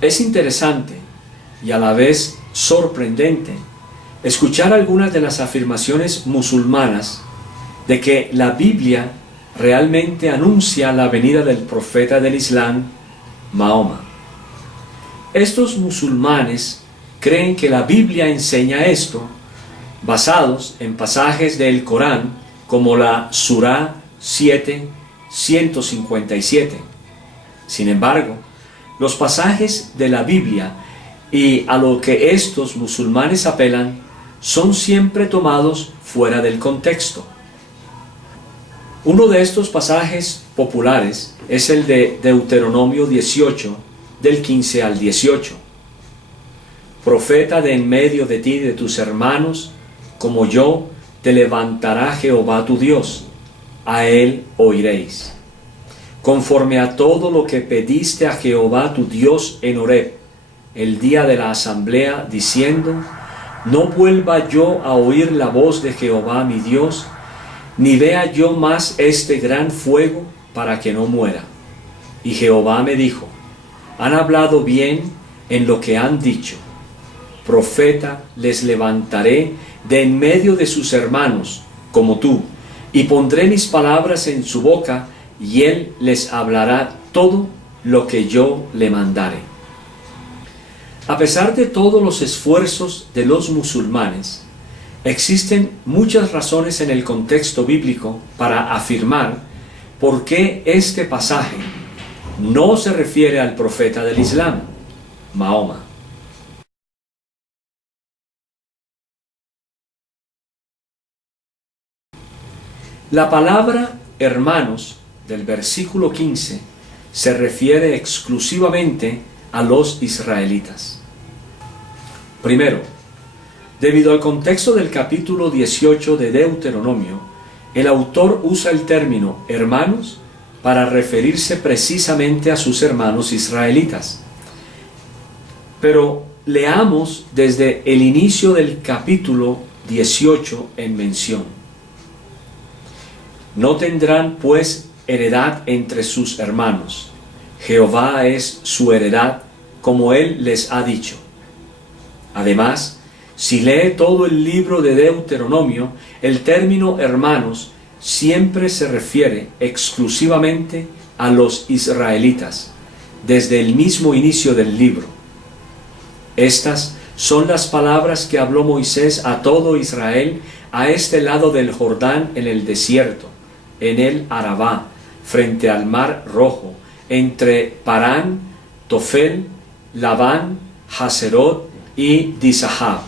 Es interesante y a la vez sorprendente escuchar algunas de las afirmaciones musulmanas de que la Biblia realmente anuncia la venida del profeta del Islam, Mahoma. Estos musulmanes creen que la Biblia enseña esto, basados en pasajes del Corán como la Surah 7, 157. Sin embargo, los pasajes de la Biblia y a lo que estos musulmanes apelan son siempre tomados fuera del contexto. Uno de estos pasajes populares es el de Deuteronomio 18, del 15 al 18. Profeta de en medio de ti y de tus hermanos, como yo, te levantará Jehová tu Dios, a él oiréis. Conforme a todo lo que pediste a Jehová tu Dios en Horeb, el día de la asamblea, diciendo, no vuelva yo a oír la voz de Jehová mi Dios, ni vea yo más este gran fuego para que no muera. Y Jehová me dijo, han hablado bien en lo que han dicho. Profeta les levantaré de en medio de sus hermanos, como tú, y pondré mis palabras en su boca, y él les hablará todo lo que yo le mandare. A pesar de todos los esfuerzos de los musulmanes, existen muchas razones en el contexto bíblico para afirmar por qué este pasaje no se refiere al profeta del Islam, Mahoma. La palabra hermanos del versículo 15 se refiere exclusivamente a los israelitas. Primero, debido al contexto del capítulo 18 de Deuteronomio, el autor usa el término hermanos para referirse precisamente a sus hermanos israelitas. Pero leamos desde el inicio del capítulo 18 en mención. No tendrán pues heredad entre sus hermanos. Jehová es su heredad, como él les ha dicho. Además, si lee todo el libro de Deuteronomio, el término hermanos siempre se refiere exclusivamente a los israelitas, desde el mismo inicio del libro. Estas son las palabras que habló Moisés a todo Israel a este lado del Jordán en el desierto, en el Arabá, frente al mar Rojo, entre Parán, Tofel, Labán, Haserot y Disahab.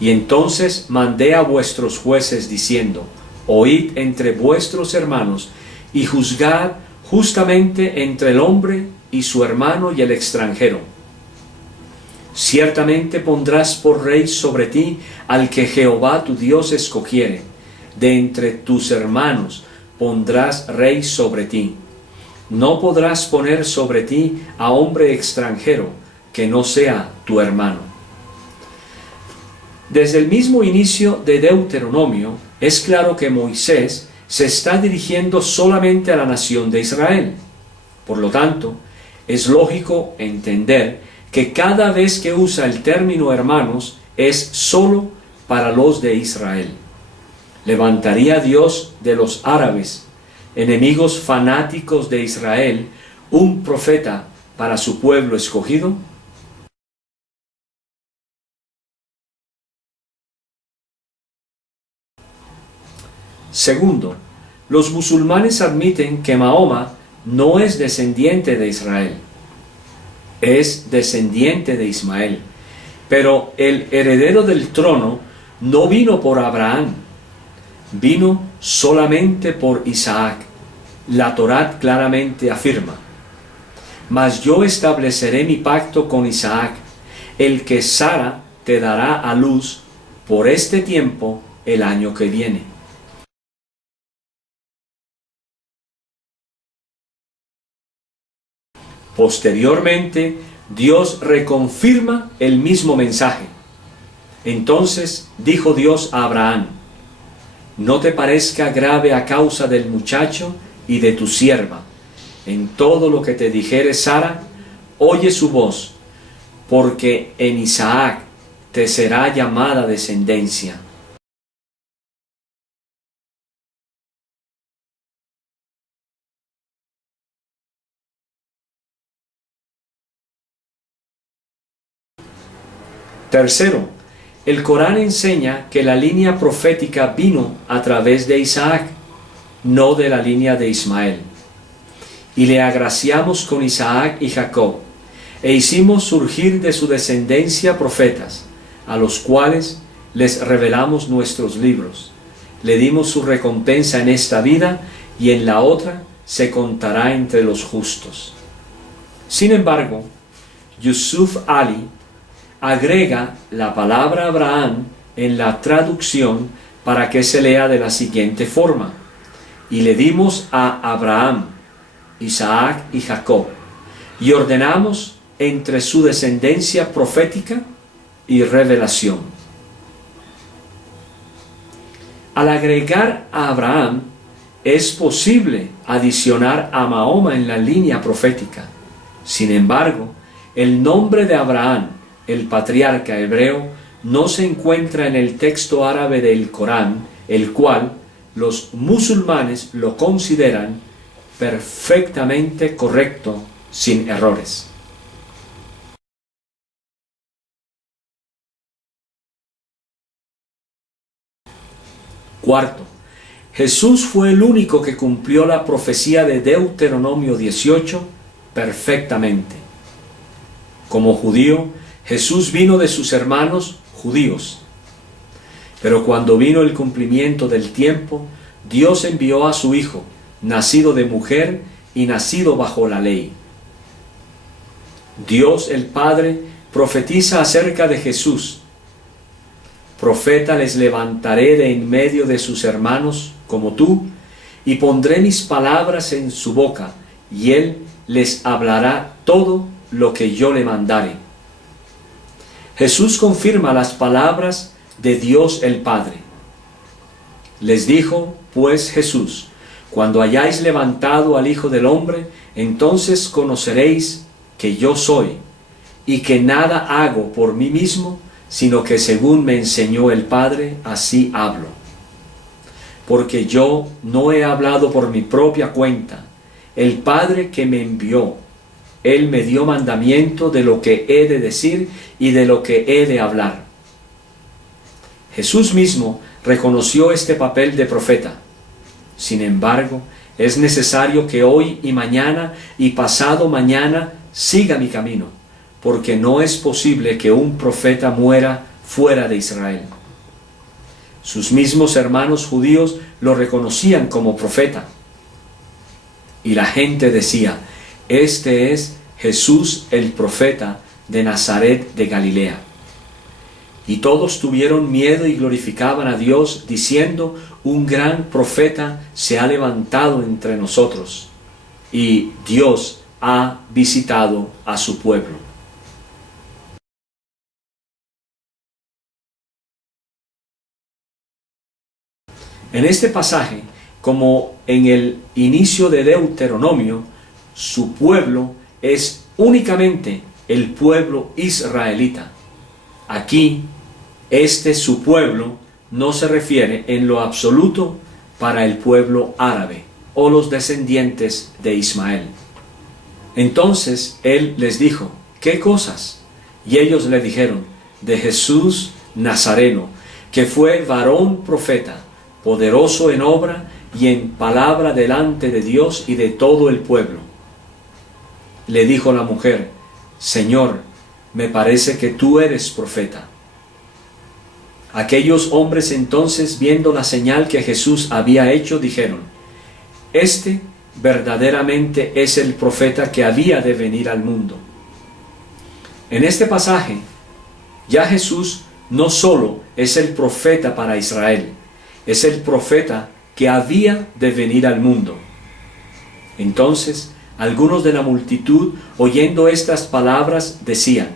Y entonces mandé a vuestros jueces diciendo, oíd entre vuestros hermanos y juzgad justamente entre el hombre y su hermano y el extranjero. Ciertamente pondrás por rey sobre ti al que Jehová tu Dios escogiere. De entre tus hermanos pondrás rey sobre ti. No podrás poner sobre ti a hombre extranjero que no sea tu hermano. Desde el mismo inicio de Deuteronomio, es claro que Moisés se está dirigiendo solamente a la nación de Israel. Por lo tanto, es lógico entender que cada vez que usa el término hermanos es solo para los de Israel. ¿Levantaría Dios de los árabes, enemigos fanáticos de Israel, un profeta para su pueblo escogido? Segundo, los musulmanes admiten que Mahoma no es descendiente de Israel, es descendiente de Ismael, pero el heredero del trono no vino por Abraham, vino solamente por Isaac. La Torá claramente afirma, mas yo estableceré mi pacto con Isaac, el que Sara te dará a luz por este tiempo el año que viene. Posteriormente, Dios reconfirma el mismo mensaje. Entonces dijo Dios a Abraham, no te parezca grave a causa del muchacho y de tu sierva. En todo lo que te dijere Sara, oye su voz, porque en Isaac te será llamada descendencia. Tercero, el Corán enseña que la línea profética vino a través de Isaac, no de la línea de Ismael. Y le agraciamos con Isaac y Jacob, e hicimos surgir de su descendencia profetas, a los cuales les revelamos nuestros libros. Le dimos su recompensa en esta vida, y en la otra se contará entre los justos. Sin embargo, Yusuf Ali agrega la palabra Abraham en la traducción para que se lea de la siguiente forma: y le dimos a Abraham, Isaac y Jacob, y ordenamos entre su descendencia profética y revelación. Al agregar a Abraham, es posible adicionar a Mahoma en la línea profética. Sin embargo, el nombre de Abraham, el patriarca hebreo, no se encuentra en el texto árabe del Corán, el cual los musulmanes lo consideran perfectamente correcto, sin errores. Cuarto, Jesús fue el único que cumplió la profecía de Deuteronomio 18 perfectamente. Como judío, Jesús vino de sus hermanos judíos. Pero cuando vino el cumplimiento del tiempo, Dios envió a su Hijo, nacido de mujer y nacido bajo la ley. Dios el Padre profetiza acerca de Jesús. Profeta les levantaré de en medio de sus hermanos como tú, y pondré mis palabras en su boca, y él les hablará todo lo que yo le mandare. Jesús confirma las palabras de Dios el Padre. Les dijo pues Jesús: cuando hayáis levantado al Hijo del Hombre, entonces conoceréis que yo soy, y que nada hago por mí mismo, sino que según me enseñó el Padre, así hablo. Porque yo no he hablado por mi propia cuenta. El Padre que me envió, Él me dio mandamiento de lo que he de decir y de lo que he de hablar. Jesús mismo reconoció este papel de profeta. Sin embargo, es necesario que hoy y mañana y pasado mañana siga mi camino, porque no es posible que un profeta muera fuera de Israel. Sus mismos hermanos judíos lo reconocían como profeta. Y la gente decía: este es Jesús el profeta de Nazaret de Galilea. Y todos tuvieron miedo y glorificaban a Dios, diciendo: un gran profeta se ha levantado entre nosotros, y Dios ha visitado a su pueblo. En este pasaje, como en el inicio de Deuteronomio, su pueblo es únicamente el pueblo israelita. Aquí, su pueblo no se refiere en lo absoluto para el pueblo árabe o los descendientes de Ismael. Entonces él les dijo: ¿qué cosas? Y ellos le dijeron: de Jesús Nazareno, que fue varón profeta, poderoso en obra y en palabra delante de Dios y de todo el pueblo. Le dijo la mujer: Señor, me parece que tú eres profeta. Aquellos hombres entonces, viendo la señal que Jesús había hecho, dijeron: este verdaderamente es el profeta que había de venir al mundo. En este pasaje, ya Jesús no solo es el profeta para Israel, es el profeta que había de venir al mundo. Entonces, algunos de la multitud, oyendo estas palabras, decían: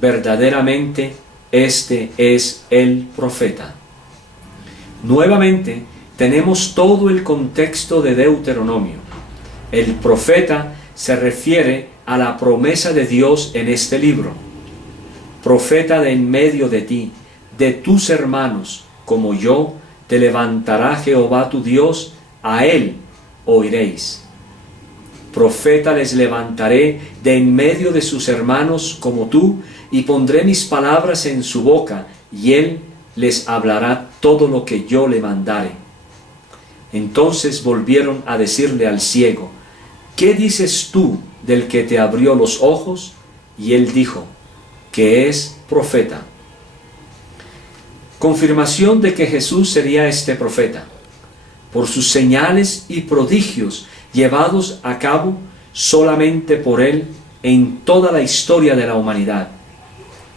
verdaderamente este es el profeta. Nuevamente, tenemos todo el contexto de Deuteronomio. El profeta se refiere a la promesa de Dios en este libro. Profeta de en medio de ti, de tus hermanos, como yo, te levantará Jehová tu Dios, a él oiréis. Profeta les levantaré de en medio de sus hermanos como tú, y pondré mis palabras en su boca, y él les hablará todo lo que yo le mandare. Entonces volvieron a decirle al ciego: ¿qué dices tú del que te abrió los ojos? Y él dijo que es profeta. Confirmación de que Jesús sería este profeta, por sus señales y prodigios llevados a cabo solamente por él en toda la historia de la humanidad.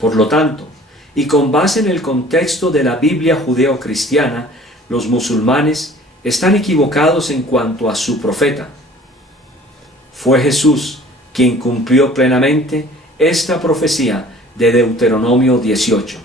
Por lo tanto, y con base en el contexto de la Biblia judeo-cristiana, los musulmanes están equivocados en cuanto a su profeta. Fue Jesús quien cumplió plenamente esta profecía de Deuteronomio 18.